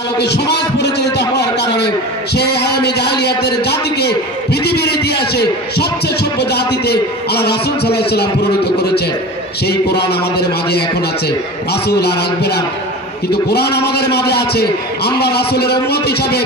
আলোকে সমাজ পরিচালিত হওয়ার কারণে সেই আয়ামী জাহেলিয়াতের জাতিকে পৃথিবীর ইতিহাসে সবচেয়ে সভ্য জাতিতে আল্লাহ রাসূল সাল্লাল্লাহু আলাইহি ওয়াসাল্লাম পরিণত করেছেন। সেই কোরআন আমাদের মাঝে এখন আছে, রাসূল আর আসবে না, কিন্তু কোরআন আমাদের মাঝে আছে। আমরা রাসূলের উম্মত হিসাবে,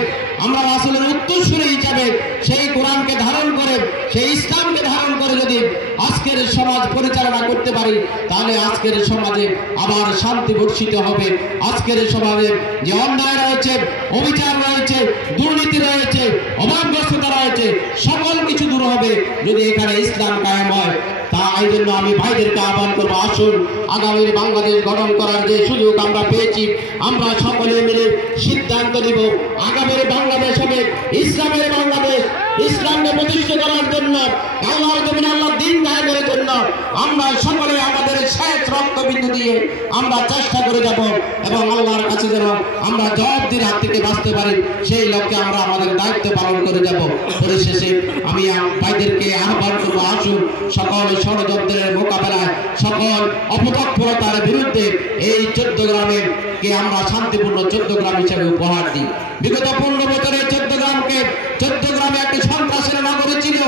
আমরা রাসূলের উত্তরসূরি হিসাবে সেই কোরআনকে ধারণ করে, সেই ইসলামকে ধারণ করে যদি আজকের সমাজ পরিচালনা করতে পারি, তাহলে আজকের সমাজে আবার শান্তি বর্ষিত হবে। আজকের সমাজে যে অন্যায় রয়েছে, অবিচার রয়েছে, দুর্নীতি রয়েছে, অভাবগ্রস্ততা রয়েছে, সকল কিছু দূর হবে যদি এখানে ইসলাম কায়েম হয়। তাই জন্য আমি ভাইদেরকে আহ্বান করবো, আসুন আগামীর বাংলাদেশ গঠন করার যে সুযোগ আমরা পেয়েছি, আমরা সকলে মিলে সিদ্ধান্ত নিব আগামীর বাংলাদেশ হবে ইসলামের বাংলাদেশ। ইসলামকে প্রতিষ্ঠা করার জন্য, আল্লাহর জমিনে আল্লাহর দ্বীন কায়েমের জন্য আমরা সকলে আমাদের শেষ রক্তবিন্দু দিয়ে আমরা চেষ্টা করে যাব এবং আল্লাহর কাছে যেন আমরা জবাবদিহির হাত থেকে বাঁচতে পারি, সেই লক্ষ্যে আমরা আমাদের দায়িত্ব পালন করে যাব। পরিশেষে আমি ভাইদেরকে আহ্বান করবো, আসুন সকল ষড়যন্ত্রের মোকাবেলায়, সকল অপতৎপরতার বিরুদ্ধে এই 14 গ্রামের কে আমরা শান্তিপূর্ণ 14 গ্রাম হিসেবে উপহার দিই। বিগত 15 বছরে 14 গ্রামে একটি সন্ত্রাসের নগরী ছিল।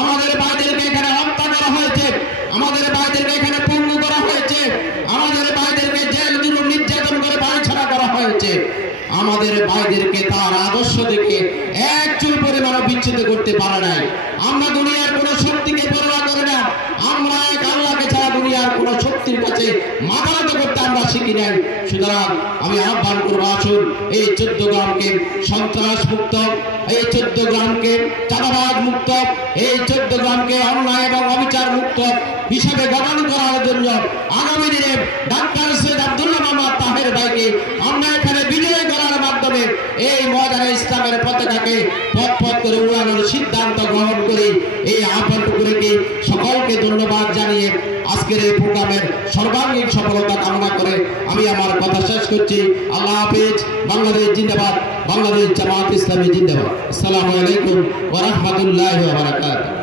আমাদের ভাইদেরকে এখানে হত্যা করা হয়েছে, আমাদের ভাইদেরকে এখানে পঙ্গু করা হয়েছে, আমাদের ভাইদেরকে জেল জুলুম নির্যাতন করে বাড়ি ছাড়া করা হয়েছে। আমাদের ভাইদেরকে তার আদর্শ দেখে এক চুল পরিমাণ বিচ্ছেদ করতে পারে নাই। আমরা দুনিয়ার কোন শক্তিকে পরোয়া করি না, আমরা এক আল্লাহকে ছাড়া দুনিয়ার কোন শক্তির কাছে মাথা নত করতে আমরা শিখি নাই। সুতরাং আমি আহ্বান করবো, আসুন এই 14 গ্রামকে সন্ত্রাস মুক্ত, এই 14 গ্রামকে চাঁদাবাজ মুক্ত, এই 14 গ্রামকে অন্যায় এবং অবিচার মুক্ত হিসাবে গঠন করার জন্য আগামী দিনে ডাক্তার সৈয়দ আব্দুল্লাহ মোহাম্মদ তাহের ভাইকে আমরা এখানে বিজয় করার মাধ্যমে এই ময়দানে ইসলামের পতাকাকে পথ পথ করে উড়ানোর সিদ্ধান্ত গ্রহণ করে এই আহ্বানটুকু রেখে সকলকে ধন্যবাদ জানিয়ে আজকের এই প্রোগ্রামের সর্বাঙ্গীন সফলতা কামনা করে আমি আমার কথা শেষ করছি। আল্লাহ হাফেজ। বাংলাদেশ জিন্দাবাদ, বাংলাদেশ জামাত ইসলামী জিন্দাবাদ। আসসালামু আলাইকুম ওয়া রাহমাতুল্লাহি ওয়া বারাকাতুহু।